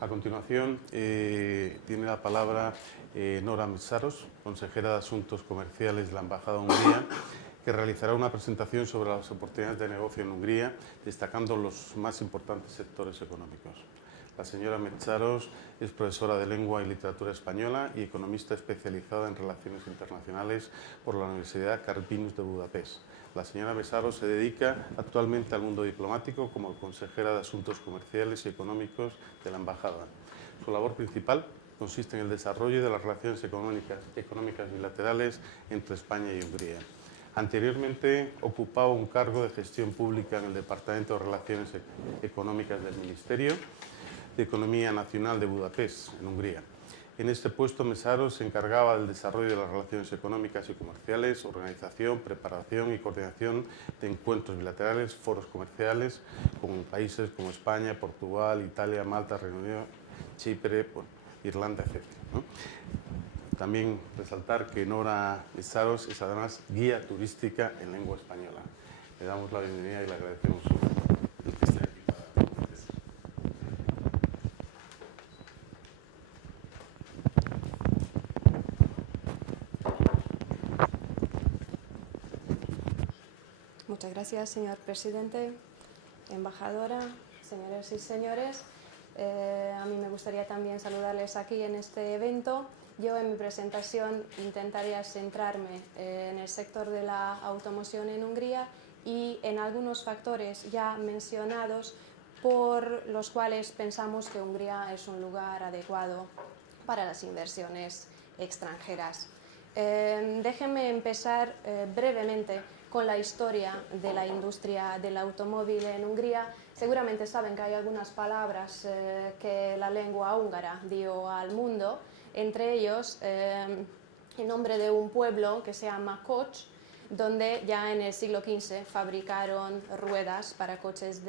A continuación, tiene la palabra Nora Metsaros, consejera de Asuntos Comerciales de la Embajada de Hungría, que realizará una presentación sobre las oportunidades de negocio en Hungría, destacando los más importantes sectores económicos. La señora Metsaros es profesora de Lengua y Literatura Española y economista especializada en Relaciones Internacionales por la Universidad Corvinus de Budapest. La señora Metsaros se dedica actualmente al mundo diplomático como consejera de Asuntos Comerciales y Económicos de la Embajada. Su labor principal consiste en el desarrollo de las relaciones económicas bilaterales entre España y Hungría. Anteriormente ocupaba un cargo de gestión pública en el Departamento de Relaciones Económicas del Ministerio de Economía Nacional de Budapest, en Hungría. En este puesto, Metsaros se encargaba del desarrollo de las relaciones económicas y comerciales, organización, preparación y coordinación de encuentros bilaterales, foros comerciales con países como España, Portugal, Italia, Malta, Reino Unido, Chipre, Irlanda, etc. También resaltar que Nora Metsaros es además guía turística en lengua española. Le damos la bienvenida y le agradecemos el que esté aquí. Muchas gracias, señor presidente, embajadora, señoras y señores. A mí me gustaría también saludarles aquí en este evento. Yo en mi presentación intentaría centrarme en el sector de la automoción en Hungría y en algunos factores ya mencionados por los cuales pensamos que Hungría es un lugar adecuado para las inversiones extranjeras. Déjenme empezar brevemente con la historia de la industria del automóvil en Hungría. Seguramente saben que hay algunas palabras que la lengua húngara dio al mundo, entre ellos el nombre de un pueblo que se llama Kocs, donde ya en el siglo XV fabricaron ruedas para coches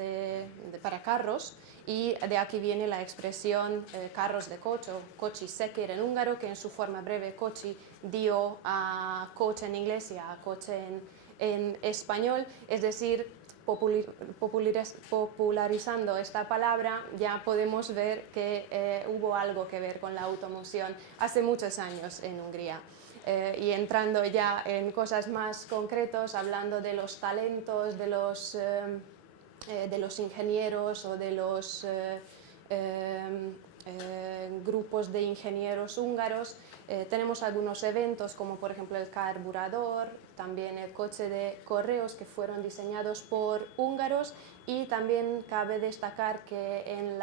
para carros, y de aquí viene la expresión carros de coche o kocsi sekér en húngaro, que en su forma breve kocsi dio a coche en inglés y a coche en español, es decir, popularizando esta palabra ya podemos ver que hubo algo que ver con la automoción hace muchos años en Hungría. Y entrando ya en cosas más concretas, hablando de los talentos de los ingenieros o de los grupos de ingenieros húngaros, tenemos algunos eventos como por ejemplo el carburador, también el coche de correos que fueron diseñados por húngaros, y también cabe destacar que en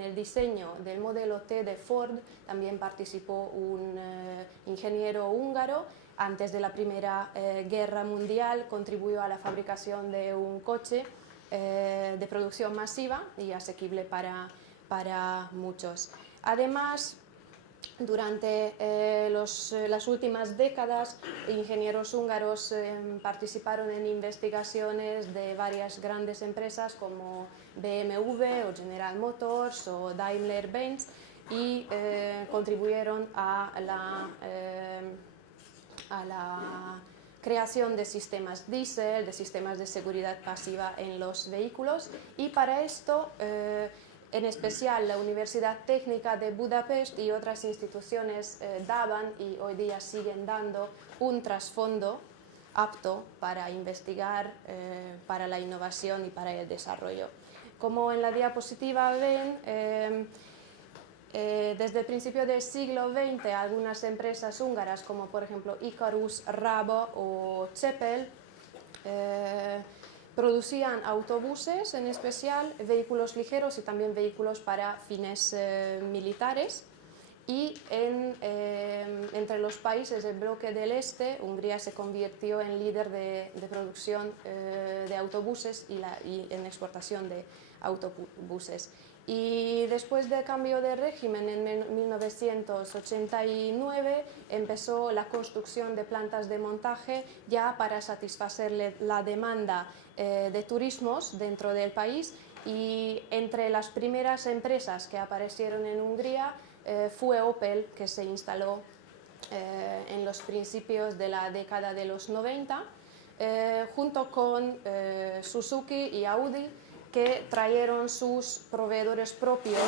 el diseño del modelo T de Ford también participó un ingeniero húngaro. Antes de la Primera Guerra Mundial contribuyó a la fabricación de un coche de producción masiva y asequible para muchos. Además, durante las últimas décadas, ingenieros húngaros participaron en investigaciones de varias grandes empresas como BMW o General Motors o Daimler-Benz y contribuyeron a la creación de sistemas diésel, de sistemas de seguridad pasiva en los vehículos, y para esto en especial la Universidad Técnica de Budapest y otras instituciones daban y hoy día siguen dando un trasfondo apto para investigar, para la innovación y para el desarrollo. Como en la diapositiva ven, desde el principio del siglo XX algunas empresas húngaras como por ejemplo Icarus, Rabo o Cepel producían autobuses, en especial vehículos ligeros y también vehículos para fines militares. Y entre los países del bloque del Este, Hungría se convirtió en líder de producción de autobuses y en exportación de autobuses. Y después del cambio de régimen en 1989 empezó la construcción de plantas de montaje ya para satisfacer la demanda de turismos dentro del país, y entre las primeras empresas que aparecieron en Hungría fue Opel, que se instaló en los principios de la década de los 90, junto con Suzuki y Audi. que trajeron sus proveedores propios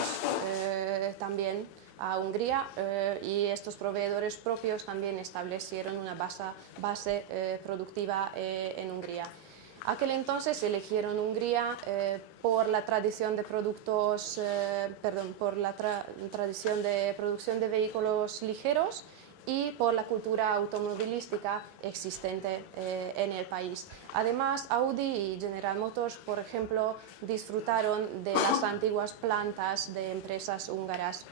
también a Hungría y estos proveedores propios también establecieron una base productiva en Hungría. Aquel entonces eligieron Hungría por la tradición de productos, por la tradición de producción de vehículos ligeros y por la cultura automovilística existente en el país. Además, Audi y General Motors, por ejemplo, disfrutaron de las antiguas plantas de empresas húngaras.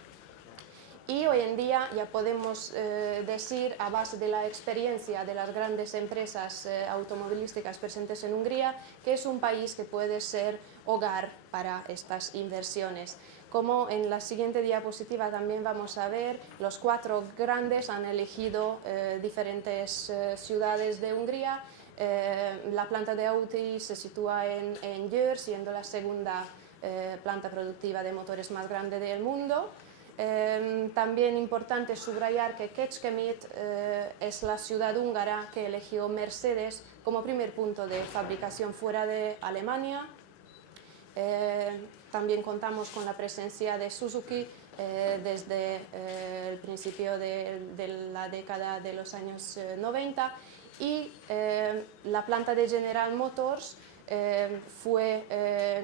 Y hoy en día ya podemos decir, a base de la experiencia de las grandes empresas automovilísticas presentes en Hungría, que es un país que puede ser hogar para estas inversiones. Como en la siguiente diapositiva también vamos a ver, los 4 grandes han elegido diferentes ciudades de Hungría. La planta de Audi se sitúa en Győr, siendo la segunda planta productiva de motores más grande del mundo. También importante subrayar que Kecskemét es la ciudad húngara que eligió Mercedes como primer punto de fabricación fuera de Alemania. También contamos con la presencia de Suzuki desde el principio de la década de los años 90 y la planta de General Motors fue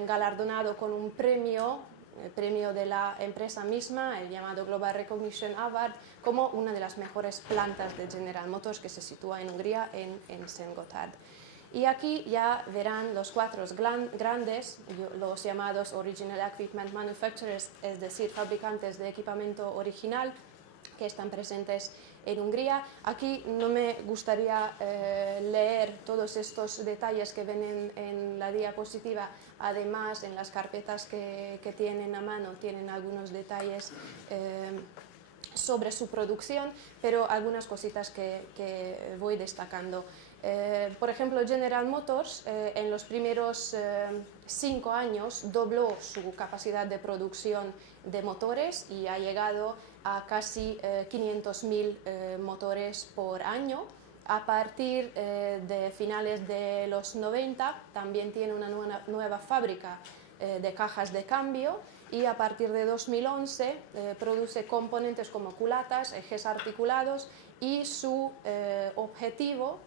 galardonado con un premio, el premio de la empresa misma, el llamado Global Recognition Award, como una de las mejores plantas de General Motors que se sitúa en Hungría, en Szentgotthard. Y aquí ya verán los 4 grandes, los llamados Original Equipment Manufacturers, es decir, fabricantes de equipamiento original que están presentes en Hungría. Aquí no me gustaría leer todos estos detalles que ven en la diapositiva. Además, en las carpetas que tienen a mano tienen algunos detalles sobre su producción, pero algunas cositas que voy destacando. Por ejemplo, General Motors en los primeros 5 años dobló su capacidad de producción de motores y ha llegado a casi 500.000 motores por año. A partir de finales de los 90 también tiene una nueva fábrica de cajas de cambio y a partir de 2011 produce componentes como culatas, ejes articulados y su objetivo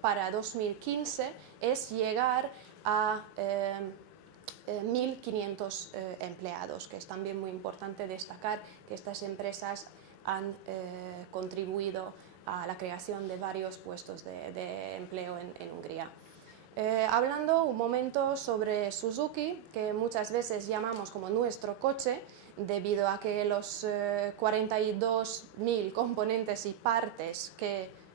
para 2015 es llegar a 1.500 empleados, que es también muy importante destacar que estas empresas han contribuido a la creación de varios puestos de empleo en Hungría. Hablando un momento sobre Suzuki, que muchas veces llamamos como nuestro coche, debido a que los 42.000 componentes y partes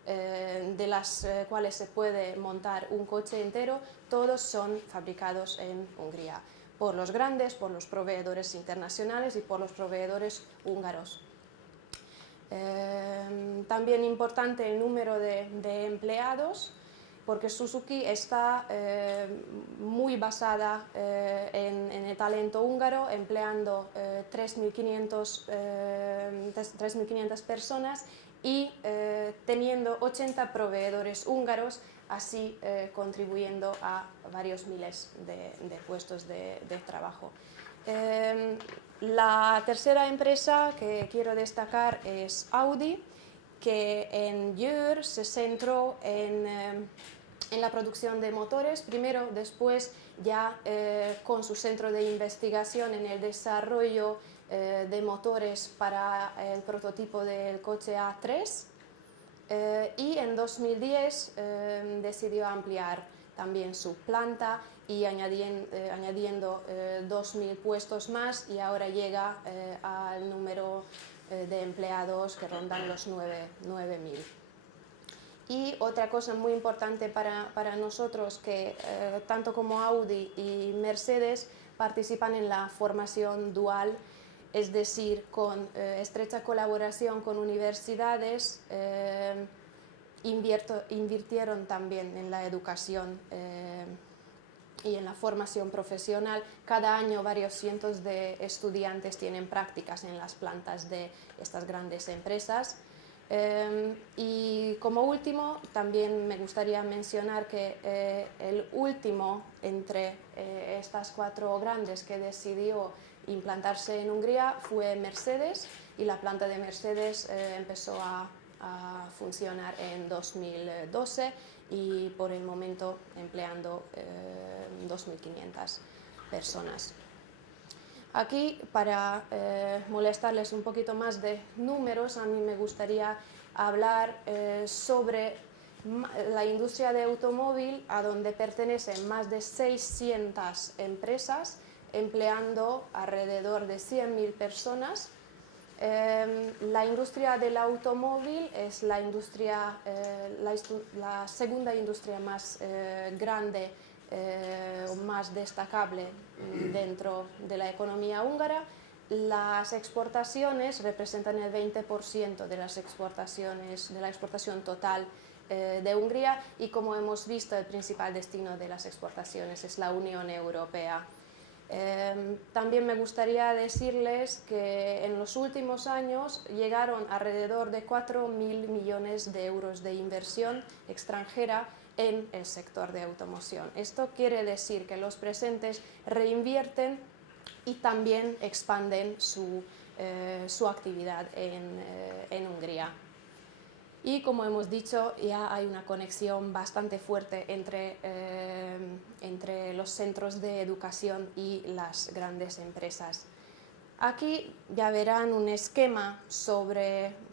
de las cuales se puede montar un coche entero, todos son fabricados en Hungría, por los grandes, por los proveedores internacionales y por los proveedores húngaros. También importante el número de empleados, porque Suzuki está muy basada en el talento húngaro, empleando 3.500 personas y teniendo 80 proveedores húngaros, así contribuyendo a varios miles de puestos de trabajo. La tercera empresa que quiero destacar es Audi, que en Győr se centró en la producción de motores, primero, después ya con su centro de investigación en el desarrollo de motores para el prototipo del coche A3 y en 2010 decidió ampliar también su planta y añadiendo 2.000 puestos más y ahora llega al número de empleados que rondan los 9.000. Y otra cosa muy importante para nosotros, que tanto como Audi y Mercedes participan en la formación dual, es decir, con estrecha colaboración con universidades, invirtieron también en la educación y en la formación profesional. Cada año varios cientos de estudiantes tienen prácticas en las plantas de estas grandes empresas. Y como último, también me gustaría mencionar que el último entre estas cuatro grandes que decidió implantarse en Hungría fue Mercedes, y la planta de Mercedes empezó a funcionar en 2012 y por el momento empleando 2.500 personas. Aquí, para molestarles un poquito más de números, a mí me gustaría hablar sobre la industria de automóvil, a donde pertenecen más de 600 empresas, empleando alrededor de 100.000 personas. La industria del automóvil es la segunda industria más grande o más destacable dentro de la economía húngara. Las exportaciones representan el 20% de las exportaciones, de la exportación total de Hungría, y como hemos visto, el principal destino de las exportaciones es la Unión Europea. También me gustaría decirles que en los últimos años llegaron alrededor de 4.000 millones de euros de inversión extranjera en el sector de automoción. Esto quiere decir que los presentes reinvierten y también expanden su actividad en Hungría. Y como hemos dicho, ya hay una conexión bastante fuerte entre los centros de educación y las grandes empresas. Aquí ya verán un esquema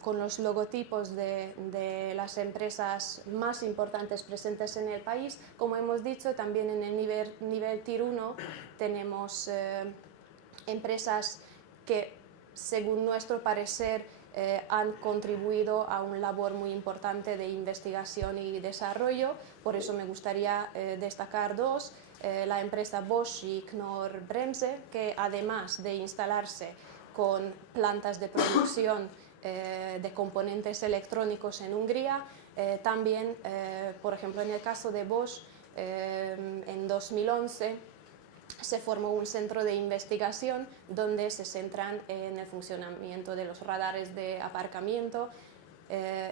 con los logotipos de las empresas más importantes presentes en el país. Como hemos dicho, también en el nivel Tier 1 tenemos empresas que, según nuestro parecer, han contribuido a una labor muy importante de investigación y desarrollo. Por eso me gustaría destacar dos: la empresa Bosch y Knorr-Bremse, que además de instalarse con plantas de producción de componentes electrónicos en Hungría, también, por ejemplo, en el caso de Bosch, en 2011 se formó un centro de investigación donde se centran en el funcionamiento de los radares de aparcamiento,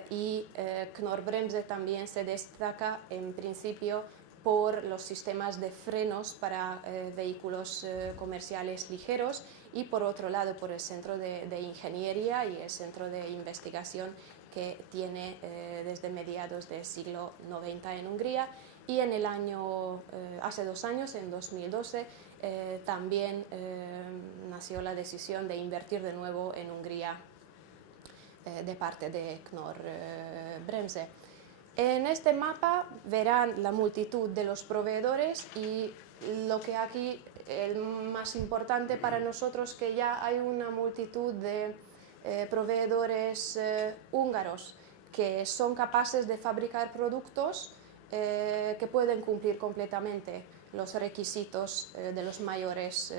y Knorr-Bremse también se destaca en principio por los sistemas de frenos para vehículos comerciales ligeros, y por otro lado por el centro de ingeniería y el centro de investigación que tiene desde mediados del siglo XIX en Hungría. Y en el hace 2 años, en 2012, también nació la decisión de invertir de nuevo en Hungría de parte de Knorr-Bremse. En este mapa verán la multitud de los proveedores, y lo que aquí es más importante para nosotros, que ya hay una multitud de proveedores húngaros que son capaces de fabricar productos que pueden cumplir completamente los requisitos de los mayores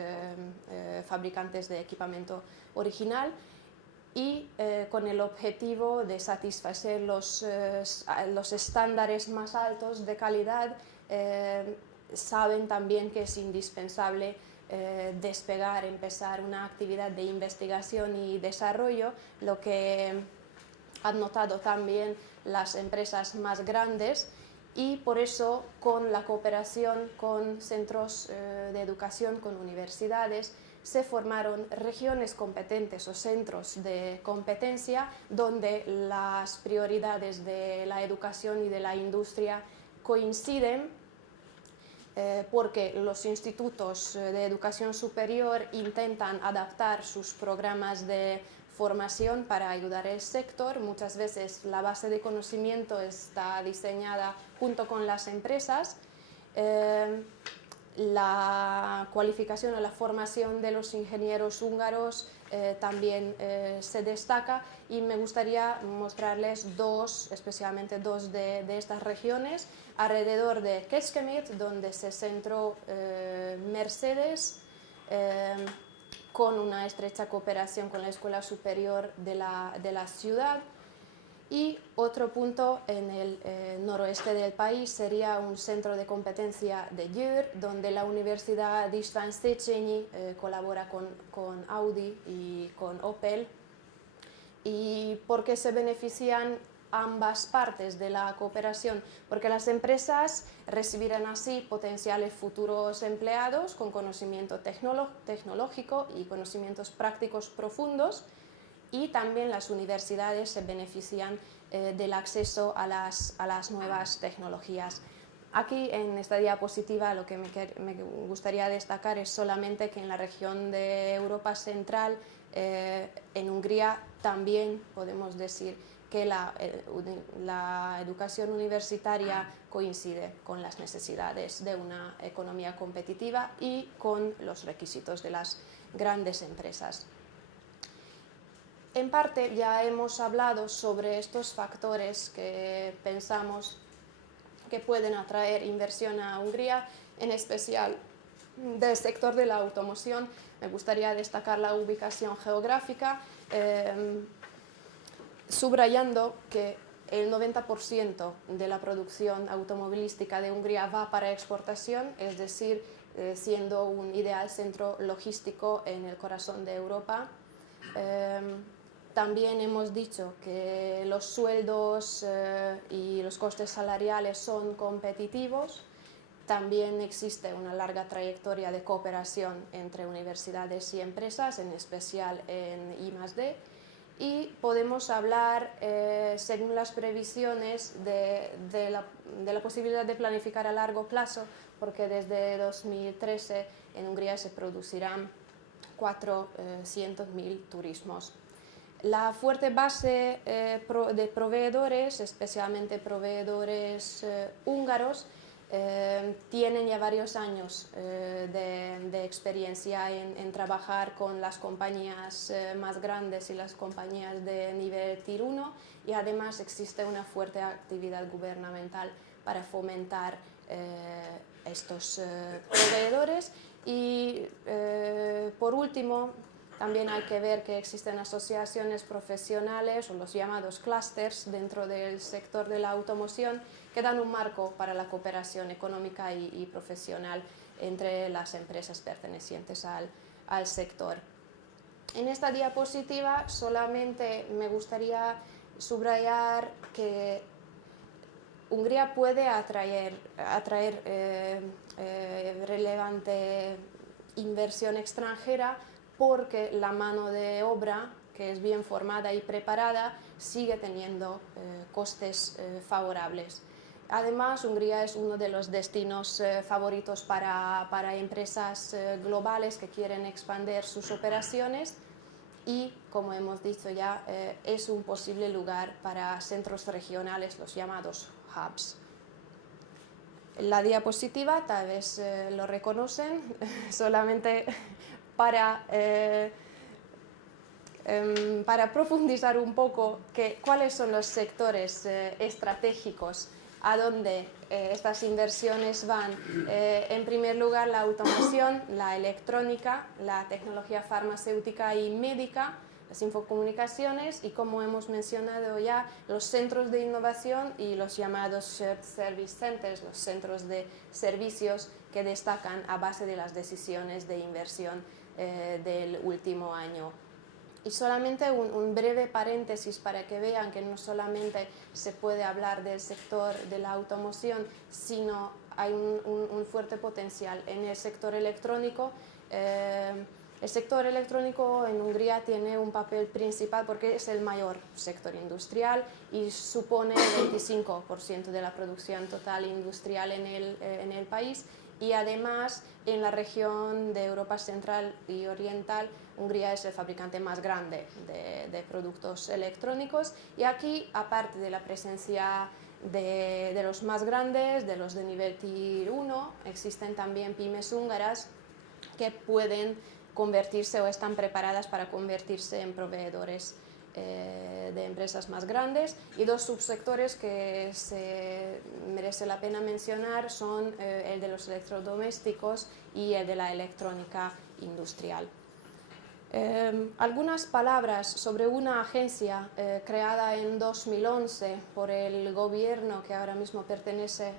fabricantes de equipamiento original, y con el objetivo de satisfacer los estándares más altos de calidad. Saben también que es indispensable empezar una actividad de investigación y desarrollo, lo que han notado también las empresas más grandes, y por eso, con la cooperación con centros de educación, con universidades, se formaron regiones competentes o centros de competencia donde las prioridades de la educación y de la industria coinciden, porque los institutos de educación superior intentan adaptar sus programas de formación para ayudar al sector. Muchas veces la base de conocimiento está diseñada junto con las empresas. La cualificación o la formación de los ingenieros húngaros también se destaca, y me gustaría mostrarles especialmente dos de estas regiones. Alrededor de Kecskemét, donde se centró Mercedes, con una estrecha cooperación con la Escuela Superior de la ciudad. Y otro punto en el noroeste del país sería un centro de competencia de Győr, donde la Universidad István Széchenyi colabora con Audi y con Opel, ¿Y por qué se benefician ambas partes de la cooperación? Porque las empresas recibirán así potenciales futuros empleados con conocimiento tecnológico y conocimientos prácticos profundos, y también las universidades se benefician del acceso a las nuevas tecnologías. Aquí en esta diapositiva lo que me gustaría destacar es solamente que en la región de Europa Central, en Hungría, también podemos decir que la educación universitaria coincide con las necesidades de una economía competitiva y con los requisitos de las grandes empresas. En parte ya hemos hablado sobre estos factores que pensamos que pueden atraer inversión a Hungría, en especial del sector de la automoción. Me gustaría destacar la ubicación geográfica, subrayando que el 90% de la producción automovilística de Hungría va para exportación, es decir, siendo un ideal centro logístico en el corazón de Europa. También hemos dicho que los sueldos y los costes salariales son competitivos. También existe una larga trayectoria de cooperación entre universidades y empresas, en especial en I+D. Y podemos hablar, según las previsiones, de la posibilidad de planificar a largo plazo, porque desde 2013 en Hungría se producirán 400.000 turismos. La fuerte base de proveedores, especialmente proveedores húngaros, tienen ya varios años de experiencia en trabajar con las compañías más grandes y las compañías de nivel Tier 1, y además existe una fuerte actividad gubernamental para fomentar estos proveedores. Y por último, también hay que ver que existen asociaciones profesionales o los llamados clústeres dentro del sector de la automoción que dan un marco para la cooperación económica y profesional entre las empresas pertenecientes al sector. En esta diapositiva solamente me gustaría subrayar que Hungría puede atraer relevante inversión extranjera porque la mano de obra, que es bien formada y preparada, sigue teniendo costes favorables. Además, Hungría es uno de los destinos favoritos para empresas globales que quieren expandir sus operaciones, y, como hemos dicho ya, es un posible lugar para centros regionales, los llamados hubs. La diapositiva, tal vez lo reconocen, solamente para profundizar un poco cuáles son los sectores estratégicos a donde estas inversiones van. En primer lugar, la automoción, la electrónica, la tecnología farmacéutica y médica, las infocomunicaciones y, como hemos mencionado ya, los centros de innovación y los llamados Shared Service Centers, los centros de servicios que destacan a base de las decisiones de inversión del último año. Y solamente un breve paréntesis para que vean que no solamente se puede hablar del sector de la automoción, sino hay un fuerte potencial en el sector electrónico. El sector electrónico en Hungría tiene un papel principal porque es el mayor sector industrial y supone el 25% de la producción total industrial en el país. Y además, en la región de Europa Central y Oriental, Hungría es el fabricante más grande de productos electrónicos. Y aquí, aparte de la presencia de los más grandes, de los de nivel Tier 1, existen también pymes húngaras que pueden convertirse o están preparadas para convertirse en proveedores de empresas más grandes. Y dos subsectores que merece la pena mencionar son el de los electrodomésticos y el de la electrónica industrial. Algunas palabras sobre una agencia creada en 2011 por el gobierno, que ahora mismo pertenece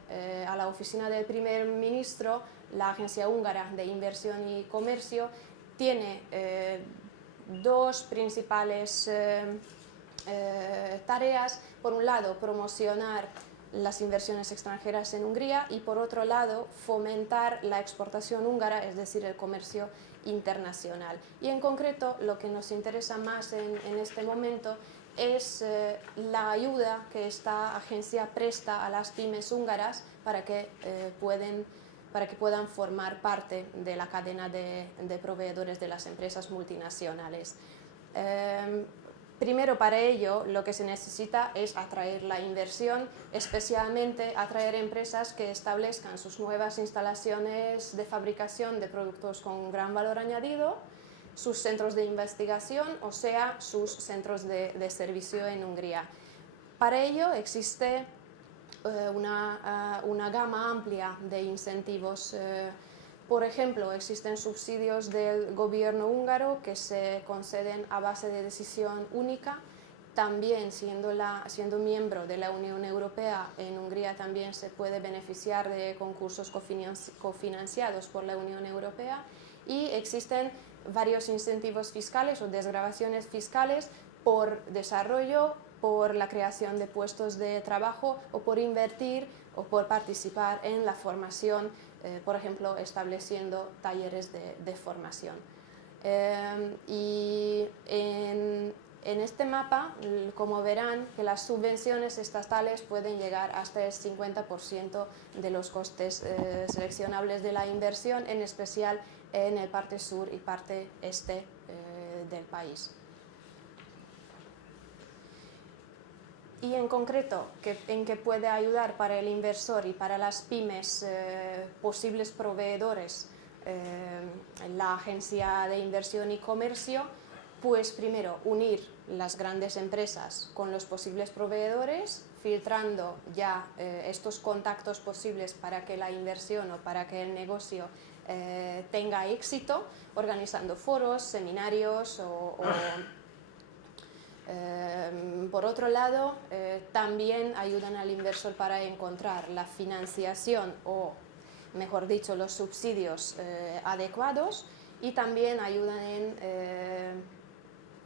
a la oficina del primer ministro. La Agencia Húngara de Inversión y Comercio tiene dos principales tareas. Por un lado, promocionar las inversiones extranjeras en Hungría y por otro lado, fomentar la exportación húngara, es decir, el comercio internacional. Y en concreto, lo que nos interesa más en este momento es la ayuda que esta agencia presta a las pymes húngaras para que puedan formar parte de la cadena de proveedores de las empresas multinacionales. Primero, para ello, lo que se necesita es atraer la inversión, especialmente atraer empresas que establezcan sus nuevas instalaciones de fabricación de productos con gran valor añadido, sus centros de investigación, o sea, sus centros de servicio en Hungría. Para ello existe una gama amplia de incentivos. Por ejemplo, existen subsidios del gobierno húngaro que se conceden a base de decisión única. También, siendo miembro de la Unión Europea, en Hungría también se puede beneficiar de concursos cofinanciados por la Unión Europea. Y existen varios incentivos fiscales o desgravaciones fiscales por desarrollo, por la creación de puestos de trabajo o por invertir o por participar en la formación, por ejemplo, estableciendo talleres de formación. Y en este mapa, como verán, que las subvenciones estatales pueden llegar hasta el 50% de los costes seleccionables de la inversión, en especial en el parte sur y parte este del país. Y en concreto, ¿en qué puede ayudar para el inversor y para las pymes posibles proveedores la Agencia de Inversión y Comercio? Pues primero, unir las grandes empresas con los posibles proveedores, filtrando ya estos contactos posibles para que la inversión o para que el negocio tenga éxito, organizando foros, seminarios por otro lado, también ayudan al inversor para encontrar la financiación o, mejor dicho, los subsidios adecuados, y también ayudan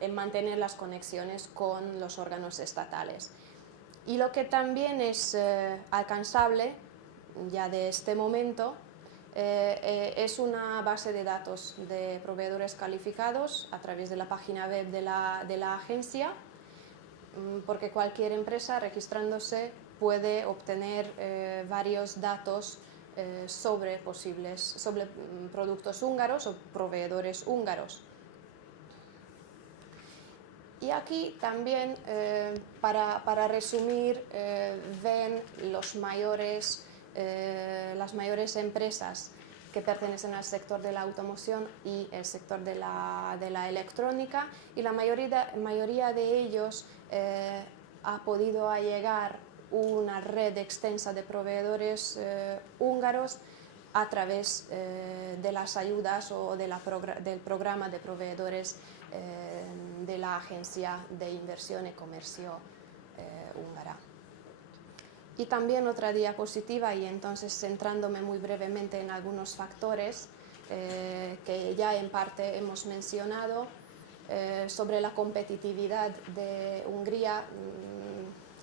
en mantener las conexiones con los órganos estatales. Y lo que también es alcanzable ya de este momento es una base de datos de proveedores calificados a través de la página web de la agencia, porque cualquier empresa registrándose puede obtener varios datos sobre productos húngaros o proveedores húngaros. Y aquí también, para resumir, ven las mayores empresas que pertenecen al sector de la automoción y el sector de la electrónica, y la mayoría de ellos ha podido llegar una red extensa de proveedores húngaros a través de las ayudas o del programa de proveedores de la Agencia de Inversión y Comercio húngara. Y también otra diapositiva, y entonces centrándome muy brevemente en algunos factores que ya en parte hemos mencionado, sobre la competitividad de Hungría.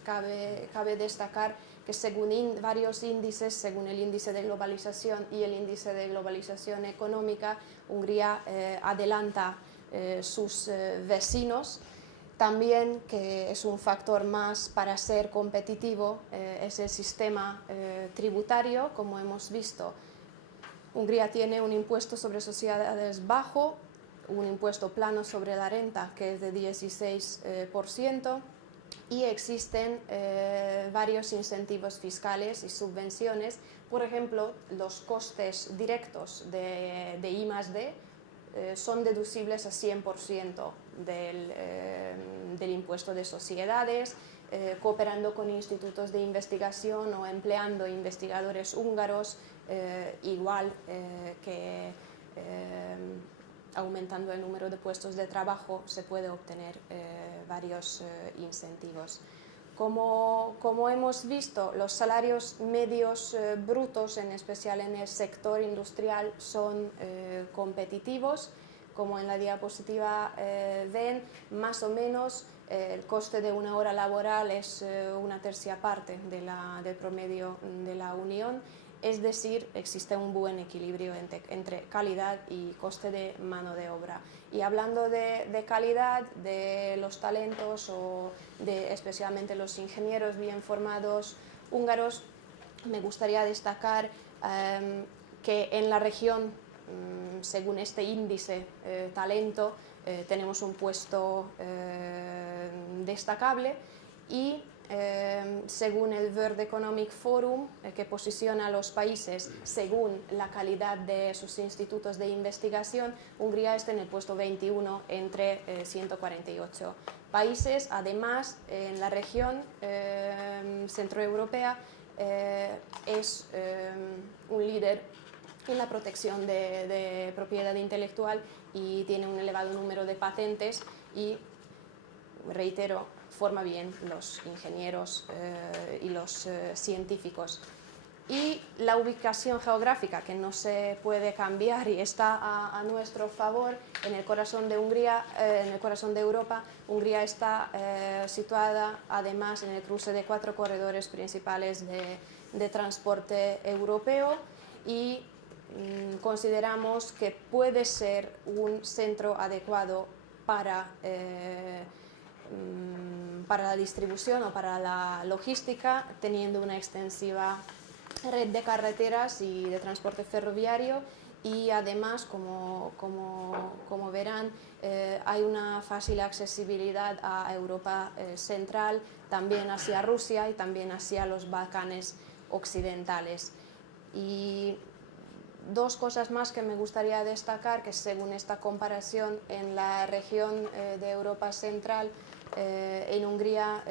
Cabe destacar que según varios índices, según el índice de globalización y el índice de globalización económica, Hungría adelanta sus vecinos. También, que es un factor más para ser competitivo, es el sistema tributario. Como hemos visto, Hungría tiene un impuesto sobre sociedades bajo, un impuesto plano sobre la renta que es de 16%, y existen varios incentivos fiscales y subvenciones. Por ejemplo, los costes directos de I+D son deducibles a 100% del impuesto de sociedades, cooperando con institutos de investigación o empleando investigadores húngaros, igual que aumentando el número de puestos de trabajo se puede obtener varios incentivos. Como hemos visto, los salarios medios brutos, en especial en el sector industrial, son competitivos, como en la diapositiva ven, más o menos el coste de una hora laboral es una tercia parte del promedio de la Unión, es decir, existe un buen equilibrio entre calidad y coste de mano de obra. Y hablando de calidad, de los talentos o de especialmente los ingenieros bien formados húngaros, me gustaría destacar que en la región, según este índice talento, tenemos un puesto destacable y según el World Economic Forum, que posiciona a los países según la calidad de sus institutos de investigación, Hungría está en el puesto 21 entre 148 países. Además, en la región centroeuropea es un líder en la protección de propiedad intelectual y tiene un elevado número de patentes y, reitero, forma bien los ingenieros y los científicos. Y la ubicación geográfica, que no se puede cambiar y está a nuestro favor, en el corazón de Hungría, en el corazón de Europa. Hungría está situada además en el cruce de 4 corredores principales de transporte europeo y consideramos que puede ser un centro adecuado para la distribución o para la logística, teniendo una extensiva red de carreteras y de transporte ferroviario y además, como verán, hay una fácil accesibilidad a Europa central, también hacia Rusia y también hacia los Balcanes occidentales. Y dos cosas más que me gustaría destacar, que según esta comparación en la región de Europa central, en Hungría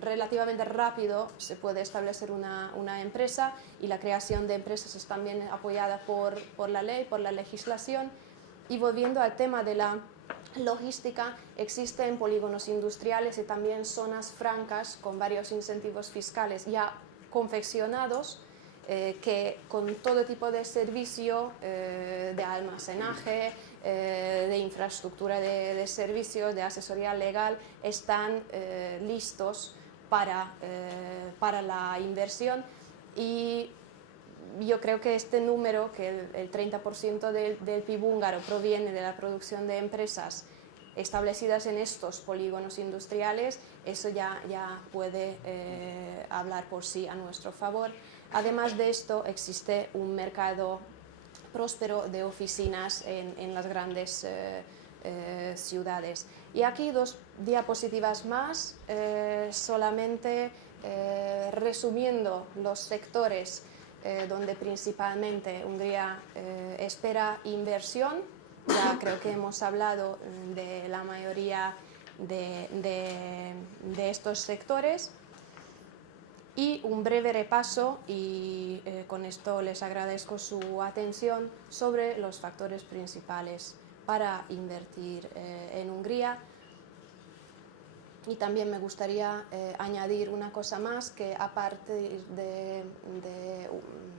relativamente rápido se puede establecer una empresa y la creación de empresas es también apoyada por la ley, por la legislación. Y volviendo al tema de la logística, existen polígonos industriales y también zonas francas con varios incentivos fiscales ya confeccionados que con todo tipo de servicio de almacenaje, de infraestructura de servicios, de asesoría legal, están listos para la inversión. Y yo creo que este número, que el 30% del PIB húngaro proviene de la producción de empresas establecidas en estos polígonos industriales, eso ya puede hablar por sí a nuestro favor. Además de esto, existe un mercado próspero de oficinas en las grandes ciudades. Y aquí dos diapositivas más, solamente resumiendo los sectores donde principalmente Hungría espera inversión. Ya creo que hemos hablado de la mayoría de estos sectores. Y un breve repaso, y con esto les agradezco su atención, sobre los factores principales para invertir en Hungría. Y también me gustaría añadir una cosa más, que aparte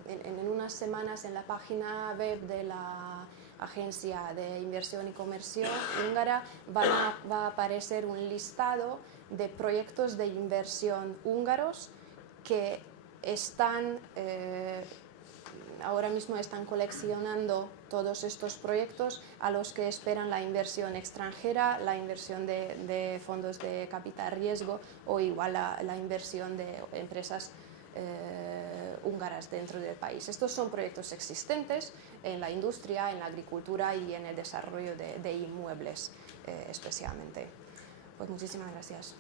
en unas semanas en la página web de la Agencia de Inversión y Comercio húngara va a aparecer un listado de proyectos de inversión húngaros que ahora mismo están coleccionando todos estos proyectos a los que esperan la inversión extranjera, la inversión de fondos de capital riesgo o igual la inversión de empresas húngaras dentro del país. Estos son proyectos existentes en la industria, en la agricultura y en el desarrollo de inmuebles especialmente. Pues muchísimas gracias.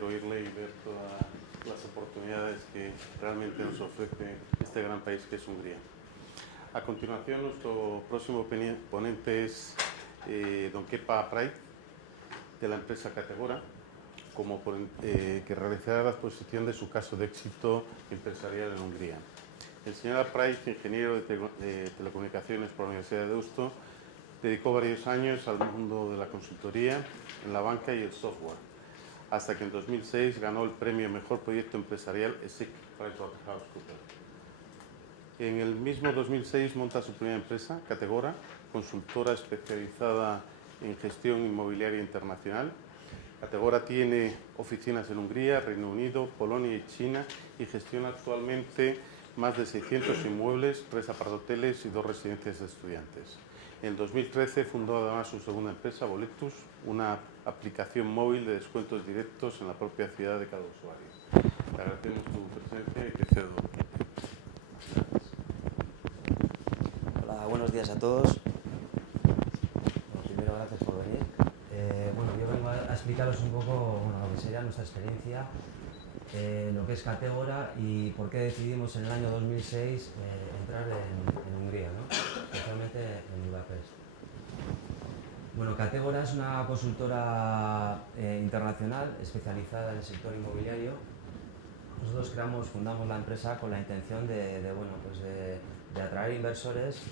Oírle y ver todas las oportunidades que realmente nos ofrece este gran país que es Hungría. A continuación, nuestro próximo ponente es don Kepa Prait, de la empresa Categora, que realizará la exposición de su caso de éxito empresarial en Hungría. El señor Prait, ingeniero de telecomunicaciones por la Universidad de Deusto, Dedicó varios años al mundo de la consultoría en la banca y el software, hasta que en 2006 ganó el premio Mejor Proyecto Empresarial ESIC PricewaterhouseCoopers. En el mismo 2006 monta su primera empresa, Categora, consultora especializada en gestión inmobiliaria internacional. Categora tiene oficinas en Hungría, Reino Unido, Polonia y China y gestiona actualmente más de 600 inmuebles, 3 apartahoteles y 2 residencias de estudiantes. En 2013 fundó además su segunda empresa, Boletus, una aplicación móvil de descuentos directos en la propia ciudad de cada usuario. Te agradecemos tu presencia y te cedo. Hola, buenos días a todos. Bueno, primero, gracias por venir. Bueno, yo vengo a explicaros un poco lo que sería nuestra experiencia, lo que es Categora y por qué decidimos en el año 2006 entrar en Hungría, ¿no? Especialmente en Budapest. Bueno, Categora es una consultora internacional especializada en el sector inmobiliario. Nosotros fundamos la empresa con la intención de atraer inversores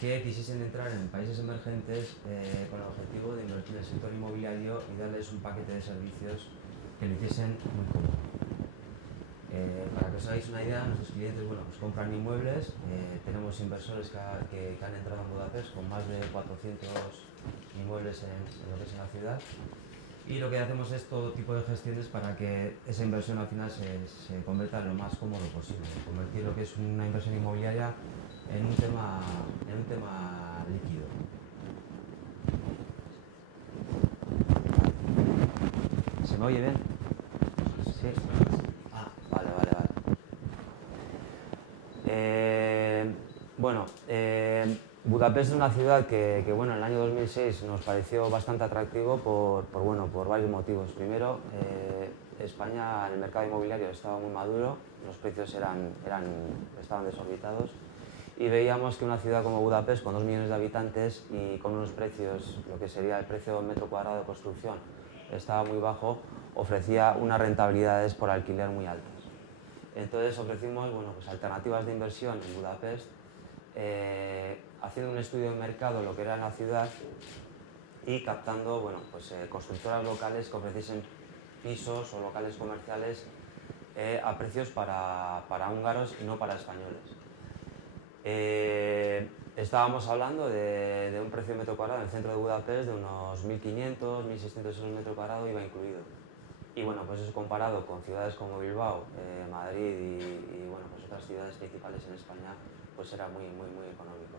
que quisiesen entrar en países emergentes con el objetivo de invertir en el sector inmobiliario y darles un paquete de servicios que lo hiciesen muy cómodo. Para que os hagáis una idea, nuestros clientes compran inmuebles, tenemos inversores que han entrado en Budapest con más de 400 inmuebles en lo que es en la ciudad, y lo que hacemos es todo tipo de gestiones para que esa inversión al final se convierta en lo más cómodo posible, convertir lo que es una inversión inmobiliaria en un tema líquido. ¿Se me oye bien? ¿Sí? Ah, vale. Budapest es una ciudad que en el año 2006 nos pareció bastante atractivo por varios motivos. Primero, España en el mercado inmobiliario estaba muy maduro, los precios estaban desorbitados y veíamos que una ciudad como Budapest, con 2 millones de habitantes y con unos precios, lo que sería el precio de metro cuadrado de construcción, estaba muy bajo, ofrecía unas rentabilidades por alquiler muy altas. Entonces ofrecimos alternativas de inversión en Budapest, haciendo un estudio de mercado lo que era en la ciudad y captando constructoras locales que ofreciesen pisos o locales comerciales a precios para húngaros y no para españoles. Estábamos hablando de un precio de metro cuadrado en el centro de Budapest de unos 1.500, 1.600 euros metro cuadrado, IVA incluido. Y eso comparado con ciudades como Bilbao, Madrid y otras ciudades principales en España, era muy económico.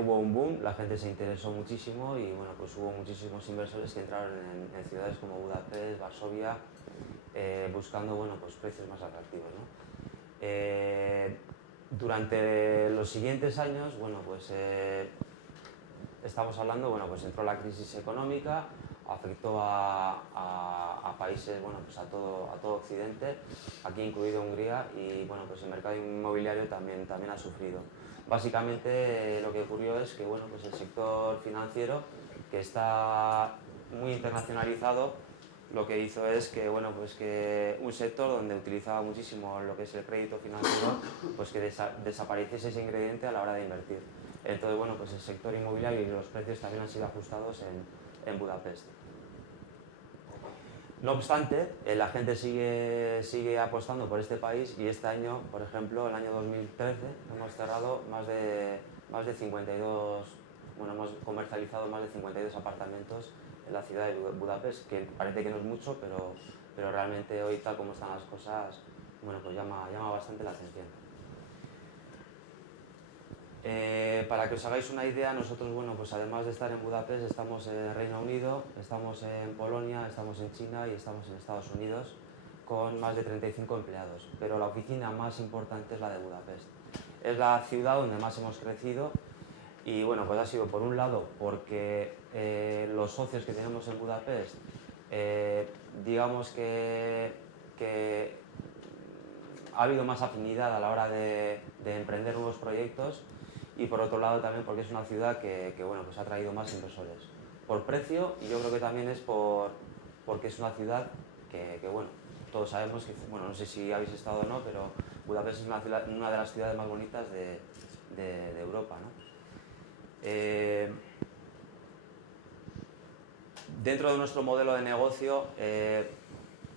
Hubo un boom, la gente se interesó muchísimo y hubo muchísimos inversores que entraron en ciudades como Budapest, Varsovia, buscando precios más atractivos, ¿no? Durante los siguientes años, estamos hablando, entró la crisis económica, afectó a países, a todo Occidente, aquí incluido Hungría, y el mercado inmobiliario también ha sufrido. Básicamente lo que ocurrió es que el sector financiero, que está muy internacionalizado, lo que hizo es que, que un sector donde utilizaba muchísimo lo que es el crédito financiero, que desapareciese ese ingrediente a la hora de invertir. Entonces, el sector inmobiliario y los precios también han sido ajustados en Budapest. No obstante, la gente sigue apostando por este país y este año, por ejemplo, el año 2013, hemos cerrado hemos comercializado más de 52 apartamentos en la ciudad de Budapest, que parece que no es mucho, pero realmente hoy, tal como están las cosas, llama bastante la atención. Para que os hagáis una idea, nosotros, además de estar en Budapest, estamos en Reino Unido, estamos en Polonia, estamos en China y estamos en Estados Unidos, con más de 35 empleados. Pero la oficina más importante es la de Budapest. Es la ciudad donde más hemos crecido y, ha sido, por un lado, porque los socios que tenemos en Budapest, digamos que ha habido más afinidad a la hora de emprender nuevos proyectos, y por otro lado también porque es una ciudad que ha traído más inversores por precio, y yo creo que también es porque es una ciudad que todos sabemos que, no sé si habéis estado o no, pero Budapest es una de las ciudades más bonitas de de Europa, ¿no? Dentro de nuestro modelo de negocio,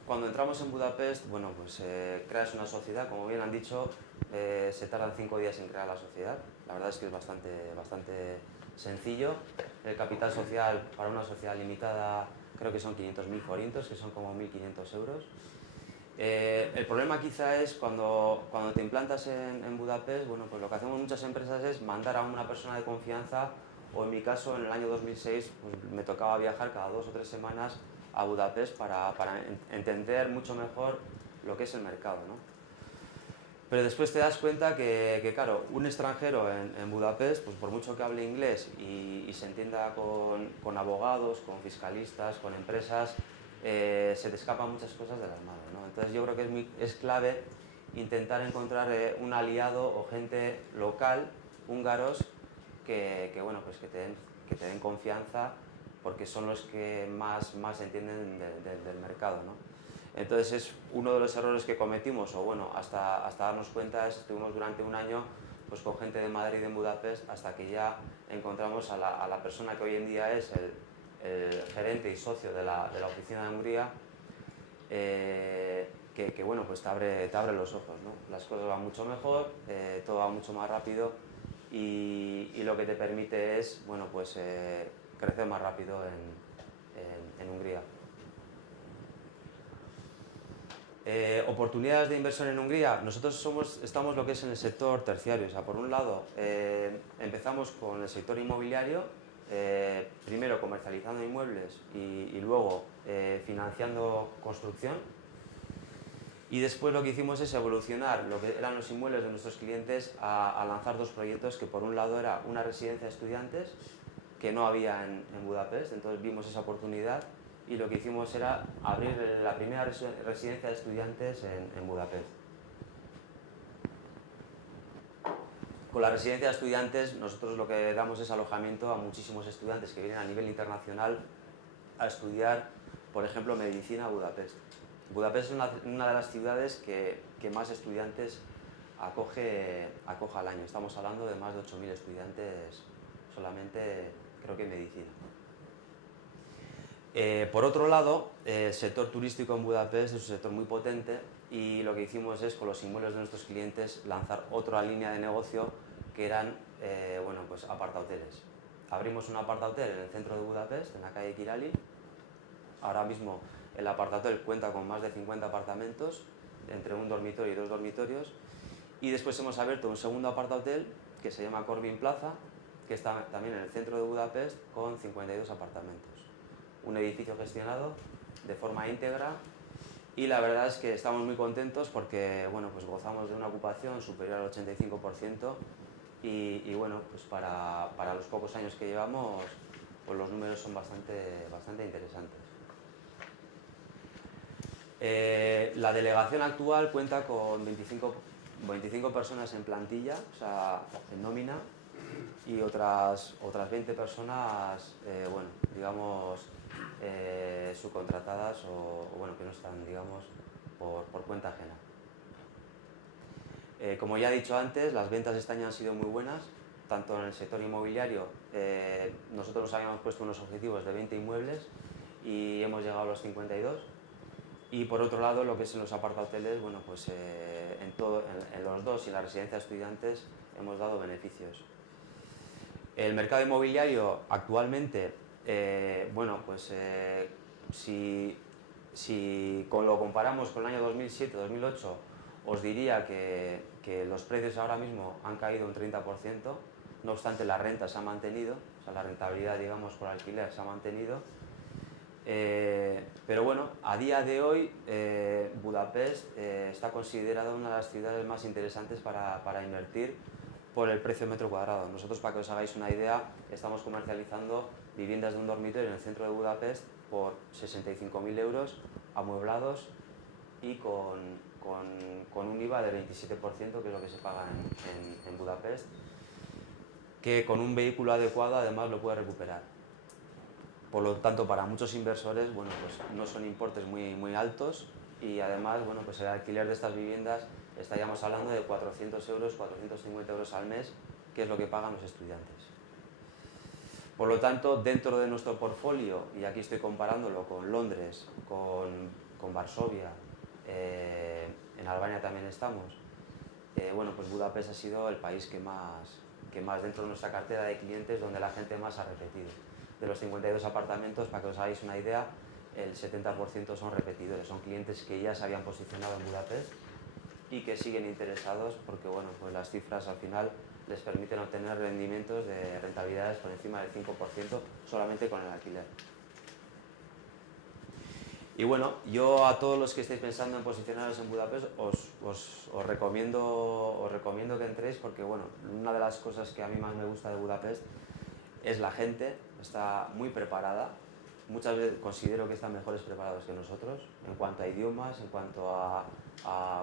cuando entramos en Budapest, bueno, pues creas una sociedad, como bien han dicho, se tardan 5 días en crear la sociedad. La verdad es que es bastante sencillo. El capital social para una sociedad limitada creo que son 500.000 forintos, que son como 1.500 euros. El problema quizá es cuando te implantas en Budapest, bueno, pues lo que hacemos muchas empresas es mandar a una persona de confianza, o en mi caso en el año 2006 pues me tocaba viajar cada 2 o 3 semanas a Budapest para entender mucho mejor lo que es el mercado, ¿no? Pero después te das cuenta que claro, un extranjero en Budapest, pues por mucho que hable inglés y se entienda con abogados, con fiscalistas, con empresas, se te escapan muchas cosas de las manos, ¿no? Entonces yo creo que es clave intentar encontrar un aliado o gente local, húngaros, bueno, pues que te den confianza, porque son los que más entienden del mercado, ¿no? Entonces es uno de los errores que cometimos, o bueno, hasta darnos cuenta, estuvimos durante un año pues con gente de Madrid y de Budapest, hasta que ya encontramos a la persona que hoy en día es el gerente y socio de la oficina de Hungría, que bueno, pues te abre los ojos, ¿no? Las cosas van mucho mejor, todo va mucho más rápido y lo que te permite es, bueno, pues crecer más rápido en Hungría. Oportunidades de inversión en Hungría. Nosotros estamos lo que es en el sector terciario. O sea, por un lado, empezamos con el sector inmobiliario, primero comercializando inmuebles y luego financiando construcción. Y después lo que hicimos es evolucionar lo que eran los inmuebles de nuestros clientes a lanzar 2 proyectos, que por un lado era una residencia de estudiantes que no había en Budapest. Entonces vimos esa oportunidad y lo que hicimos era abrir la primera residencia de estudiantes en Budapest. Con la residencia de estudiantes nosotros lo que damos es alojamiento a muchísimos estudiantes que vienen a nivel internacional a estudiar, por ejemplo, medicina a Budapest. Budapest es una de las ciudades que más estudiantes acoge al año. Estamos hablando de más de 8.000 estudiantes solamente, creo que en medicina. Por otro lado, el sector turístico en Budapest es un sector muy potente y lo que hicimos es, con los inmuebles de nuestros clientes, lanzar otra línea de negocio que eran bueno, pues apartahoteles. Abrimos un apartahotel en el centro de Budapest, en la calle Királyi. Ahora mismo el apartahotel cuenta con más de 50 apartamentos, entre un dormitorio y 2 dormitorios. Y después hemos abierto un segundo apartahotel que se llama Corvin Plaza, que está también en el centro de Budapest, con 52 apartamentos. Un edificio gestionado de forma íntegra y la verdad es que estamos muy contentos porque bueno, pues gozamos de una ocupación superior al 85% y bueno, pues para los pocos años que llevamos, pues los números son bastante interesantes. La delegación actual cuenta con 25 personas en plantilla, o sea, en nómina, y otras 20 personas, bueno, digamos, subcontratadas o bueno, que no están, digamos, por cuenta ajena. Como ya he dicho antes, las ventas este año han sido muy buenas, tanto en el sector inmobiliario. Nosotros nos habíamos puesto unos objetivos de 20 inmuebles y hemos llegado a los 52. Y por otro lado, lo que es en los apartahoteles, bueno, pues en los 2 y en la residencia de estudiantes hemos dado beneficios. El mercado inmobiliario actualmente, bueno, pues si lo comparamos con el año 2007-2008, os diría que los precios ahora mismo han caído un 30%, no obstante la renta se ha mantenido, o sea, la rentabilidad, digamos, por alquiler se ha mantenido. Pero bueno, a día de hoy Budapest está considerada una de las ciudades más interesantes para invertir por el precio metro cuadrado. Nosotros, para que os hagáis una idea, estamos comercializando viviendas de un dormitorio en el centro de Budapest por 65.000 euros, amueblados y con un IVA del 27%, que es lo que se paga en Budapest, que con un vehículo adecuado además lo puede recuperar. Por lo tanto, para muchos inversores, bueno, pues no son importes muy altos y además, bueno, pues el alquiler de estas viviendas estaríamos hablando de 400 euros, 450 euros al mes, que es lo que pagan los estudiantes. Por lo tanto, dentro de nuestro portfolio, y aquí estoy comparándolo con Londres, con Varsovia, en Albania también estamos, bueno, pues Budapest ha sido el país que más dentro de nuestra cartera de clientes, donde la gente más ha repetido. De los 52 apartamentos, para que os hagáis una idea, el 70% son repetidores, son clientes que ya se habían posicionado en Budapest y que siguen interesados porque, bueno, pues las cifras al final les permiten obtener rendimientos de rentabilidades por encima del 5% solamente con el alquiler. Y bueno, yo a todos los que estéis pensando en posicionaros en Budapest os recomiendo que entréis porque, bueno, una de las cosas que a mí más me gusta de Budapest es la gente, está muy preparada, muchas veces considero que están mejores preparados que nosotros en cuanto a idiomas, en cuanto a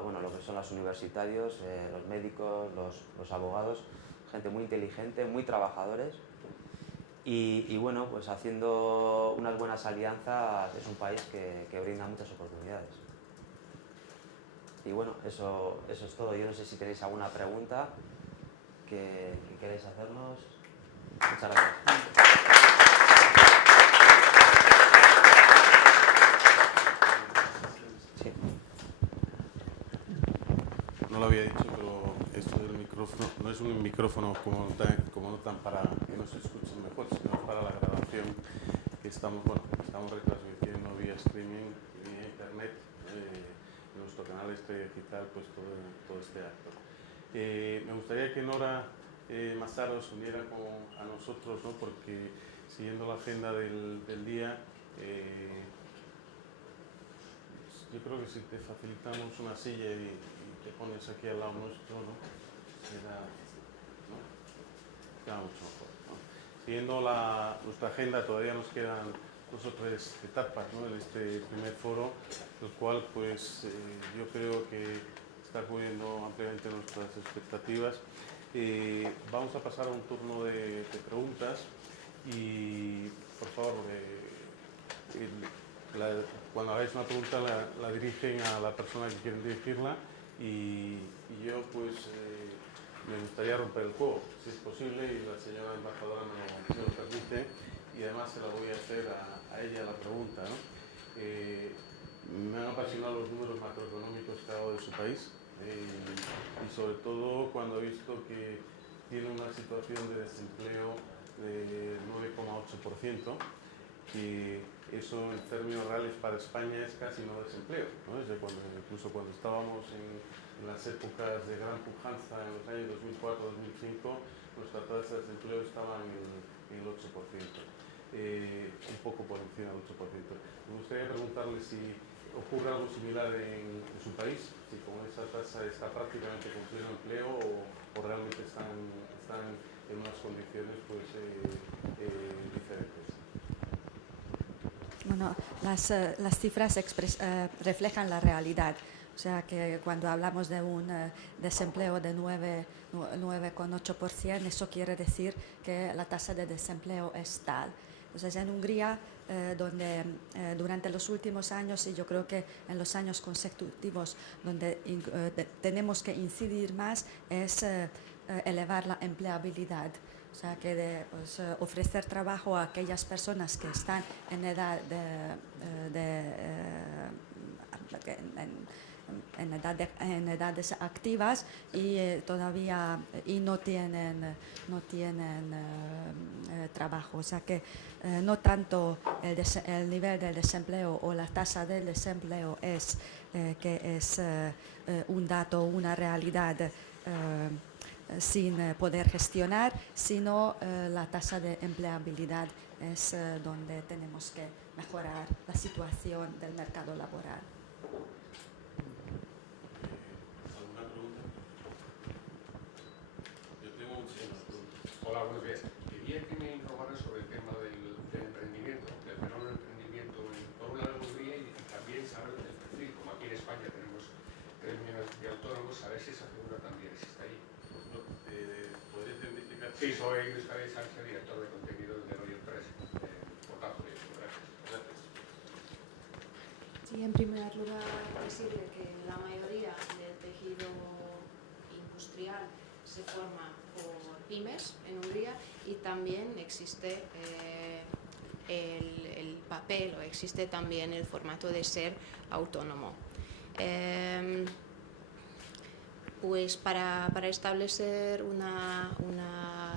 bueno, lo que son los universitarios, los médicos, los abogados, gente muy inteligente, muy trabajadores. Y bueno, pues haciendo unas buenas alianzas es un país que brinda muchas oportunidades. Y bueno, eso es todo. Yo no sé si tenéis alguna pregunta que queréis hacernos. Muchas gracias. Sí. No lo había dicho, pero esto del micrófono no es un micrófono como notan para que no se escuchen mejor, sino para la grabación que estamos retransmitiendo vía streaming, vía internet, en nuestro canal digital, pues todo este acto. Me gustaría que Nora Mazzaros se uniera a nosotros, ¿no? Porque siguiendo la agenda del día, yo creo que si te facilitamos una silla y te pones aquí al lado nuestro, ¿no? Queda mucho mejor, ¿no? Siguiendo nuestra agenda, todavía nos quedan 2 o 3 etapas, ¿no? En este primer foro, el cual pues yo creo que está cubriendo ampliamente nuestras expectativas. Vamos a pasar a un turno de preguntas y por favor cuando hagáis una pregunta la dirigen a la persona que quieren dirigirla y yo pues me gustaría romper el juego, si es posible, y la señora embajadora me lo permite, y además se la voy a hacer a ella la pregunta, ¿no? Me han apasionado los números macroeconómicos que ha dado de su país y sobre todo cuando he visto que tiene una situación de desempleo de 9,8%, que eso en términos reales para España es casi no desempleo, ¿no? Incluso cuando estábamos en las épocas de gran pujanza en los años 2004-2005, nuestra tasa de desempleo estaba en el 8%, un poco por encima del 8%. Me gustaría preguntarle si ocurre algo similar en su país, si con esa tasa está prácticamente con pleno empleo o realmente están en unas condiciones pues, diferentes. Bueno, las cifras reflejan la realidad. O sea que cuando hablamos de un desempleo de 9,8%, eso quiere decir que la tasa de desempleo es tal. Entonces, en Hungría, donde durante los últimos años, y yo creo que en los años consecutivos, donde tenemos que incidir más, es elevar la empleabilidad. O sea, que ofrecer trabajo a aquellas personas que están en edad en edades activas y todavía no tienen trabajo. O sea que no tanto el nivel del desempleo o la tasa del desempleo es un dato, una realidad sin poder gestionar, sino la tasa de empleabilidad es donde tenemos que mejorar la situación del mercado laboral. ¿Alguna pregunta? Yo tengo muchísimas preguntas. Hola, buenos días. Quería que me informaran sobre el tema del emprendimiento, del fenómeno del emprendimiento por un lado en Hungría y también saber el perfil, como aquí en España tenemos 3 millones de autónomos, saber si esa figura también existe ahí. ¿Podrías identificar? Sí, soy Luis Javier Sánchez, director de contenidos de Royal Press, portal jurídico. Gracias. Sí, en primer lugar, decirle que la mayoría del tejido industrial se forma por pymes en Hungría, y también existe el papel, o existe también el formato de ser autónomo. Pues para establecer una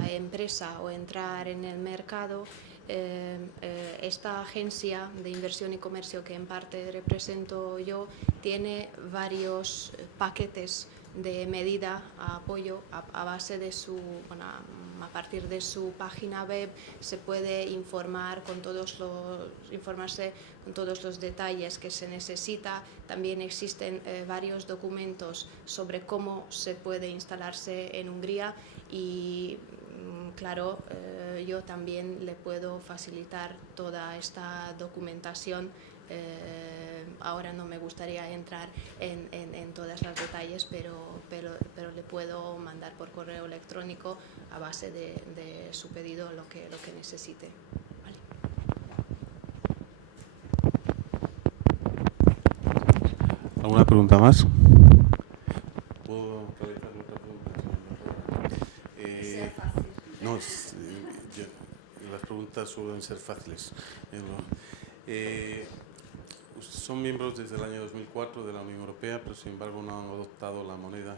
empresa o entrar en el mercado, esta agencia de inversión y comercio que en parte represento yo tiene varios paquetes de medida, apoyo a base de a partir de su página web se puede informarse con todos los detalles que se necesita. También existen varios documentos sobre cómo se puede instalarse en Hungría y claro, yo también le puedo facilitar toda esta documentación. Ahora no me gustaría entrar en todos los detalles, pero le puedo mandar por correo electrónico a base de su pedido lo que necesite. ¿Vale? ¿Alguna pregunta más? ¿Puedo realizar otra pregunta? Sea fácil. No, las preguntas suelen ser fáciles. Son miembros desde el año 2004 de la Unión Europea, pero sin embargo no han adoptado la moneda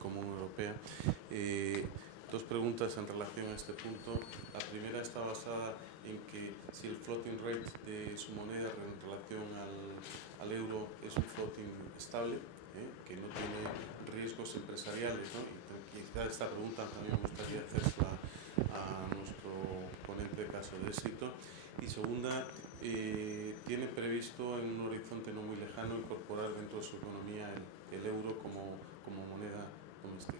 común europea. Dos preguntas en relación a este punto. La primera está basada en que si el floating rate de su moneda en relación al euro es un floating estable, que no tiene riesgos empresariales, ¿no? Y quizá esta pregunta también me gustaría hacérsela a nuestro ponente de caso de éxito. Y segunda, ¿tiene previsto en un horizonte no muy lejano incorporar dentro de su economía el euro como moneda doméstica?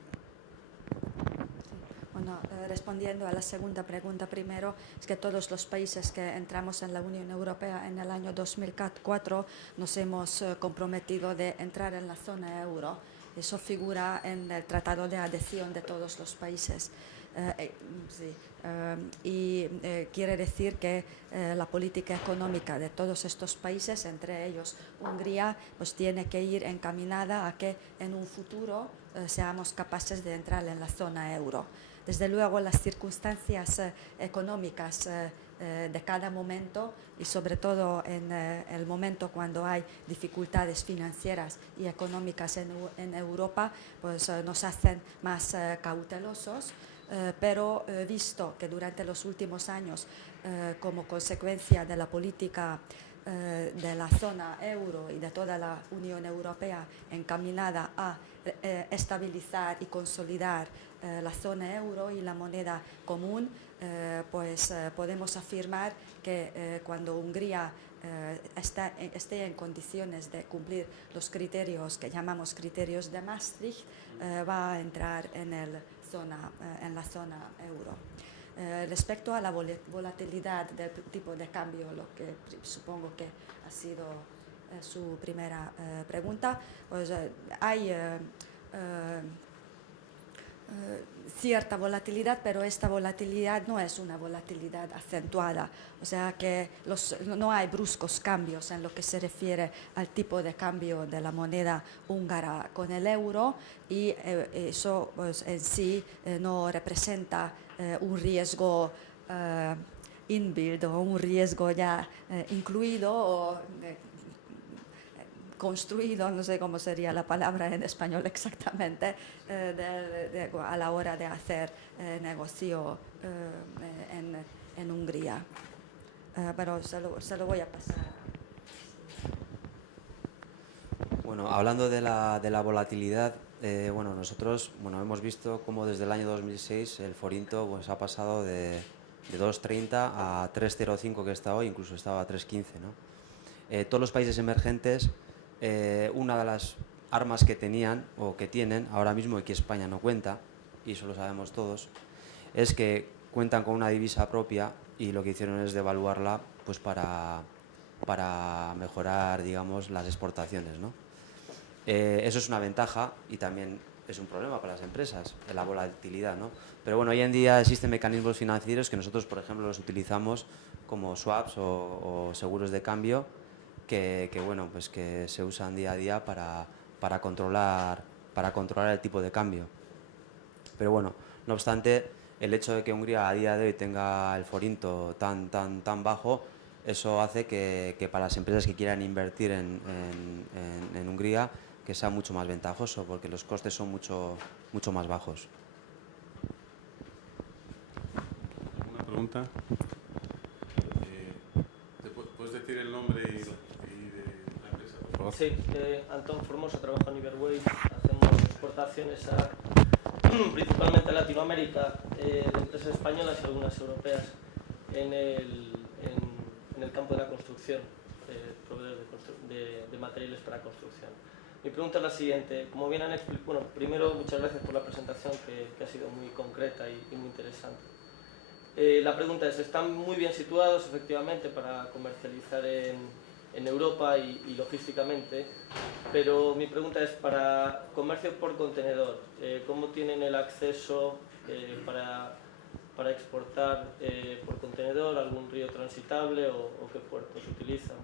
Bueno, respondiendo a la segunda pregunta primero, es que todos los países que entramos en la Unión Europea en el año 2004 nos hemos comprometido de entrar en la zona euro. Eso figura en el Tratado de Adhesión de todos los países. Quiere decir que la política económica de todos estos países, entre ellos Hungría, pues tiene que ir encaminada a que en un futuro seamos capaces de entrar en la zona euro. Desde luego, las circunstancias económicas de cada momento, y sobre todo en el momento cuando hay dificultades financieras y económicas en Europa, pues nos hacen más cautelosos. Pero visto que durante los últimos años, como consecuencia de la política de la zona euro y de toda la Unión Europea encaminada a estabilizar y consolidar la zona euro y la moneda común, pues podemos afirmar que cuando Hungría esté en condiciones de cumplir los criterios que llamamos criterios de Maastricht, va a entrar en la zona euro. Respecto a la volatilidad del tipo de cambio, lo que supongo que ha sido su primera pregunta, pues hay cierta volatilidad, pero esta volatilidad no es una volatilidad acentuada, o sea que no hay bruscos cambios en lo que se refiere al tipo de cambio de la moneda húngara con el euro, y eso pues, en sí no representa un riesgo inbuilt o un riesgo ya incluido o construido, no sé cómo sería la palabra en español exactamente, a la hora de hacer negocio en Hungría. Pero se lo voy a pasar. Bueno, hablando de la volatilidad, bueno, nosotros hemos visto cómo desde el año 2006 el forinto pues, ha pasado de 2,30 a 3,05 que está hoy, incluso estaba a 3,15, ¿no? Todos los países emergentes, una de las armas que tenían o que tienen ahora mismo y que España no cuenta, y eso lo sabemos todos, es que cuentan con una divisa propia y lo que hicieron es devaluarla pues para mejorar, digamos, las exportaciones, ¿no? Eso es una ventaja y también es un problema para las empresas, la volatilidad, ¿no? Pero bueno, hoy en día existen mecanismos financieros que nosotros, por ejemplo, los utilizamos como swaps o seguros de cambio que bueno, pues que se usan día a día para controlar el tipo de cambio. Pero bueno, no obstante, el hecho de que Hungría a día de hoy tenga el forinto tan bajo, eso hace que para las empresas que quieran invertir en Hungría, que sea mucho más ventajoso, porque los costes son mucho más bajos. ¿Alguna pregunta? ¿Puedes decir el nombre y de la empresa, por favor? Sí, Antón Formosa, trabajo en Iberway, hacemos exportaciones principalmente a Latinoamérica, de empresas españolas y algunas europeas en el campo de la construcción, proveedores de materiales para construcción. Mi pregunta es la siguiente, como bien han explicado, bueno, primero muchas gracias por la presentación que ha sido muy concreta y muy interesante. La pregunta es, ¿están muy bien situados efectivamente para comercializar en Europa y logísticamente? Pero mi pregunta es, para comercio por contenedor, ¿cómo tienen el acceso para exportar por contenedor? ¿Algún río transitable o qué puertos utilizan?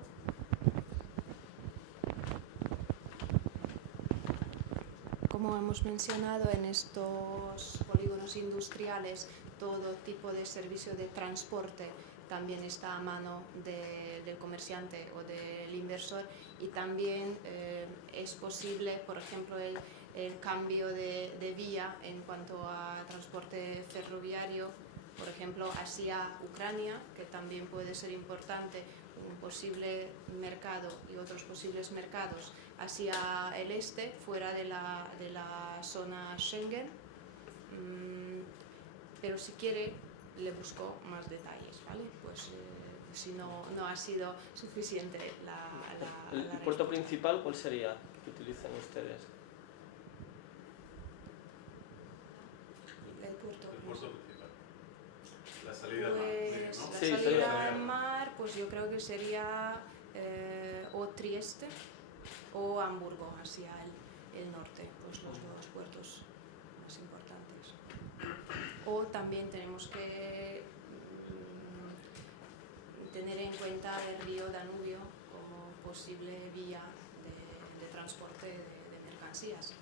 Como hemos mencionado, en estos polígonos industriales todo tipo de servicio de transporte también está a mano del comerciante o del inversor, y también es posible, por ejemplo, el cambio de vía en cuanto a transporte ferroviario, por ejemplo, hacia Ucrania, que también puede ser importante, un posible mercado y otros posibles mercados hacia el este, fuera de la zona Schengen. Pero si quiere, le busco más detalles, ¿vale? Pues si no ha sido suficiente ¿El respuesta. puerto principal cuál sería que utilicen ustedes? El puerto principal. La salida al mar, pues, ¿no? la Sí, salida al mar, pues yo creo que sería o Trieste o Hamburgo hacia el norte, pues los dos puertos más importantes. O también tenemos que tener en cuenta el río Danubio como posible vía de transporte de mercancías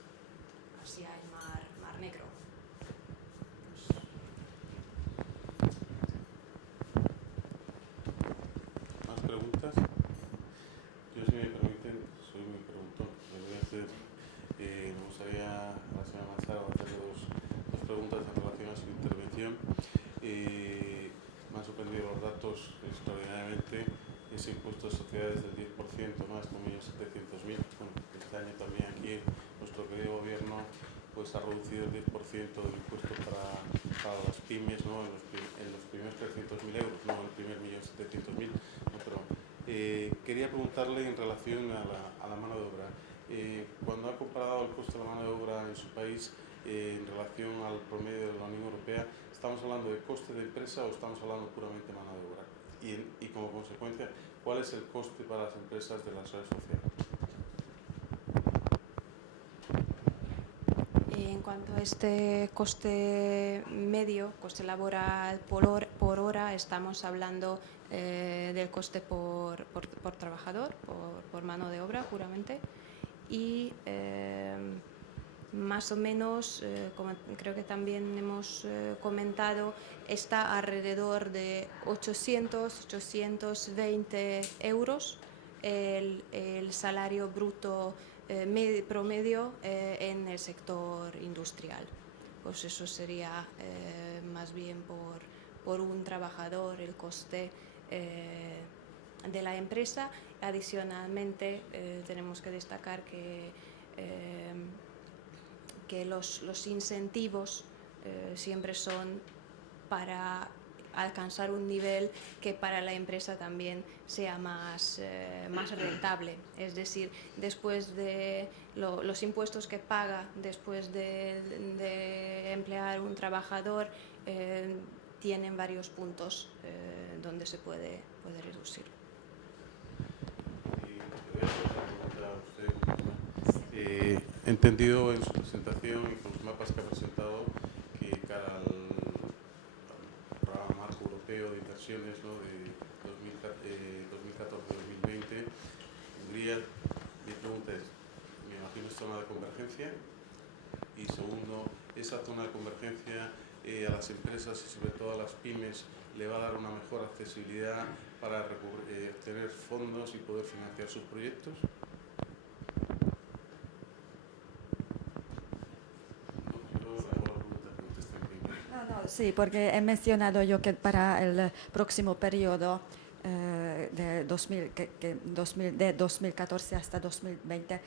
hacia el mar Negro. ¿Más preguntas? Yo, si me permiten, soy muy preguntón. Le voy a hacer, me gustaría a la señora Manzaro hacerle dos preguntas en relación a su intervención. Me han sorprendido los datos extraordinariamente. Ese impuesto de sociedades del 10%, más de 1.700.000. Bueno, este año también aquí nuestro querido gobierno pues ha reducido el 10% del impuesto para las pymes, ¿no? en los primeros 300.000 euros, no en el primer 1.700.000. ¿no? Pero quería preguntarle en relación a la mano de obra. Cuando ha comparado el coste de la mano de obra en su país en relación al promedio de la Unión Europea, ¿estamos hablando de coste de empresa o estamos hablando puramente de mano de obra? Y como consecuencia, ¿cuál es el coste para las empresas de la seguridad social? En cuanto a este coste medio, coste laboral por hora, estamos hablando del coste por trabajador, por mano de obra puramente, y más o menos, como creo que también hemos comentado, está alrededor de 820 euros el salario bruto promedio en el sector industrial. Pues eso sería más bien por un trabajador el coste de la empresa. Adicionalmente tenemos que destacar que los incentivos siempre son para alcanzar un nivel que para la empresa también sea más rentable. Es decir, después de los impuestos que paga, después de emplear un trabajador, tienen varios puntos donde se puede reducir. He entendido en su presentación y con los mapas que ha presentado que cara al programa marco europeo de inversiones, ¿no? de 2014-2020, Hungría, mi pregunta es, me imagino es zona de convergencia, y segundo, esa zona de convergencia a las empresas y sobre todo a las pymes le va a dar una mejor accesibilidad para obtener fondos y poder financiar sus proyectos? Sí, porque he mencionado yo que para el próximo periodo de 2014 hasta 2020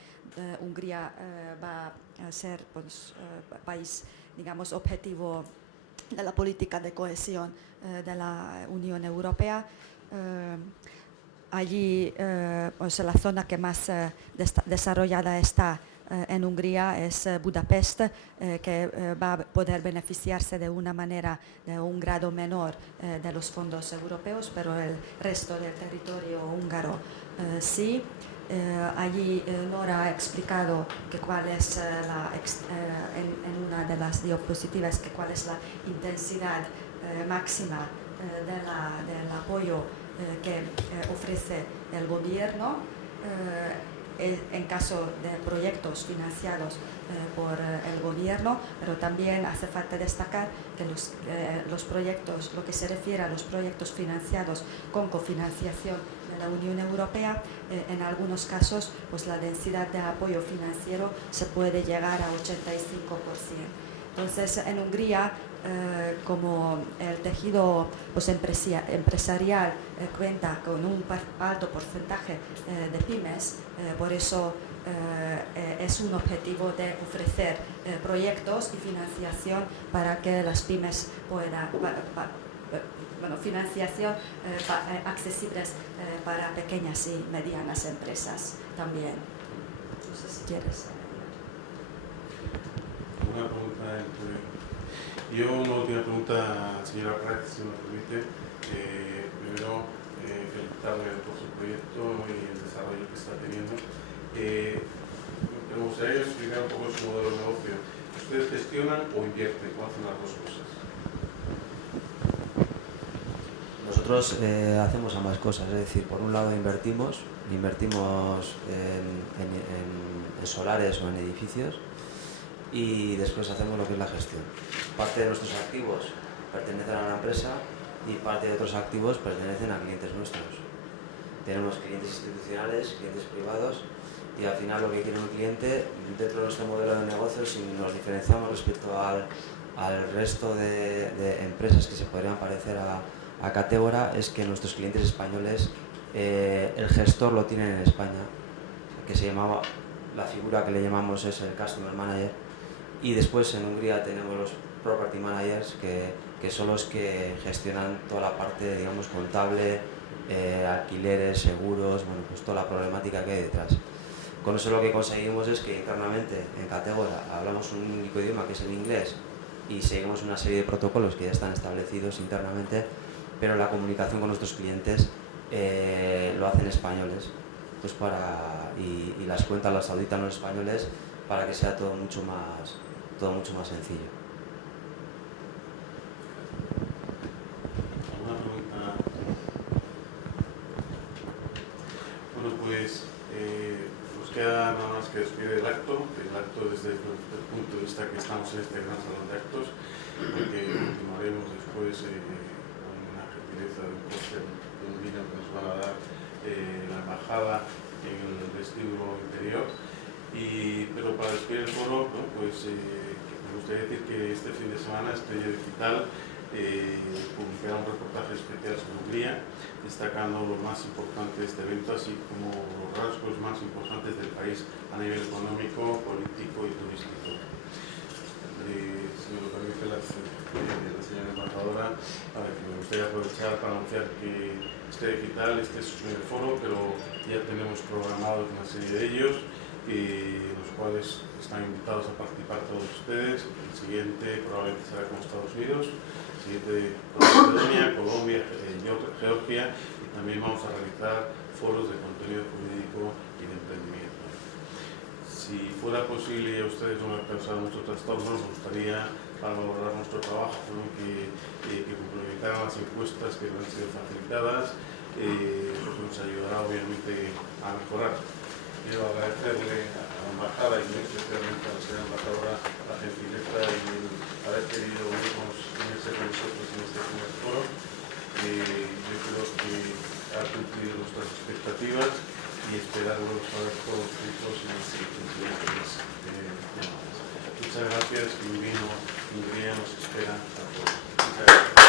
Hungría va a ser pues, país, digamos, objetivo de la política de cohesión de la Unión Europea. Allí pues, la zona que más desarrollada está en Hungría es Budapest, que va a poder beneficiarse de una manera, de un grado menor de los fondos europeos, pero el resto del territorio húngaro sí. Allí Nora ha explicado que cuál es en una de las diapositivas que cuál es la intensidad máxima del apoyo que ofrece el gobierno en caso de proyectos financiados por el gobierno, pero también hace falta destacar que los proyectos, lo que se refiere a los proyectos financiados con cofinanciación de la Unión Europea, en algunos casos pues la densidad de apoyo financiero se puede llegar a 85%. Entonces, en Hungría, como el tejido pues, empresarial cuenta con un alto porcentaje de pymes, por eso es un objetivo de ofrecer proyectos y financiación para que las pymes puedan, financiación accesibles para pequeñas y medianas empresas también. No sé si quieres. Una pregunta. Yo una última pregunta, señora Pratt, si me permite. Primero, felicitarle por su proyecto y el desarrollo que está teniendo. Me gustaría explicar un poco su modelo de negocio. ¿Ustedes gestionan o invierten? ¿O hacen las dos cosas? Nosotros hacemos ambas cosas, es decir, por un lado invertimos en solares o en edificios, y después hacemos lo que es la gestión. Parte de nuestros activos pertenecen a la empresa y parte de otros activos pertenecen a clientes nuestros. Tenemos clientes institucionales, clientes privados, y al final lo que quiere un cliente dentro de nuestro modelo de negocio, si nos diferenciamos respecto al resto de empresas que se podrían parecer a Catégora, es que nuestros clientes españoles el gestor lo tienen en España, que se llamaba, la figura que le llamamos es el Customer Manager, y después en Hungría tenemos los Property Managers, que son los que gestionan toda la parte, digamos, contable, alquileres, seguros, bueno, pues toda la problemática que hay detrás. Con eso lo que conseguimos es que internamente en Catégora hablamos un único idioma, que es el inglés, y seguimos una serie de protocolos que ya están establecidos internamente, pero la comunicación con nuestros clientes lo hacen españoles, pues y las cuentas las auditan los españoles para que sea todo mucho más sencillo. ¿Alguna pregunta? Bueno, pues nos queda nada más que despedir el acto desde el punto de vista que estamos en este gran salón de actos, porque continuaremos después con una gentileza de un póster de un vino que nos van a dar la embajada en el vestíbulo interior. Pero para despedir el foro, ¿no? Pues me gustaría decir que este fin de semana Estrella Digital publicará un reportaje especial sobre Hungría, destacando lo más importante de este evento, así como los rasgos más importantes del país a nivel económico, político y turístico. Si me lo permite la señora embajadora, me gustaría aprovechar para anunciar que Estrella Digital, este es su primer foro, pero ya tenemos programados una serie de ellos, los cuales están invitados a participar todos ustedes. El siguiente probablemente será con Estados Unidos, el siguiente con Macedonia, Colombia, Georgia, y también vamos a realizar foros de contenido jurídico y de emprendimiento. Si fuera posible, a ustedes no me han causado mucho trastorno, nos gustaría, para valorar nuestro trabajo, ¿no? que complementaran las encuestas que han sido facilitadas, porque nos ayudará obviamente a mejorar. Quiero agradecerle a la embajada y muy especialmente a la señora embajadora la gentileza y el haber querido unirnos esperar vuelvos a ver todos juntos en las siguientes llamadas. Muchas gracias, y un vino Hungría nos espera a todos. Muchas gracias.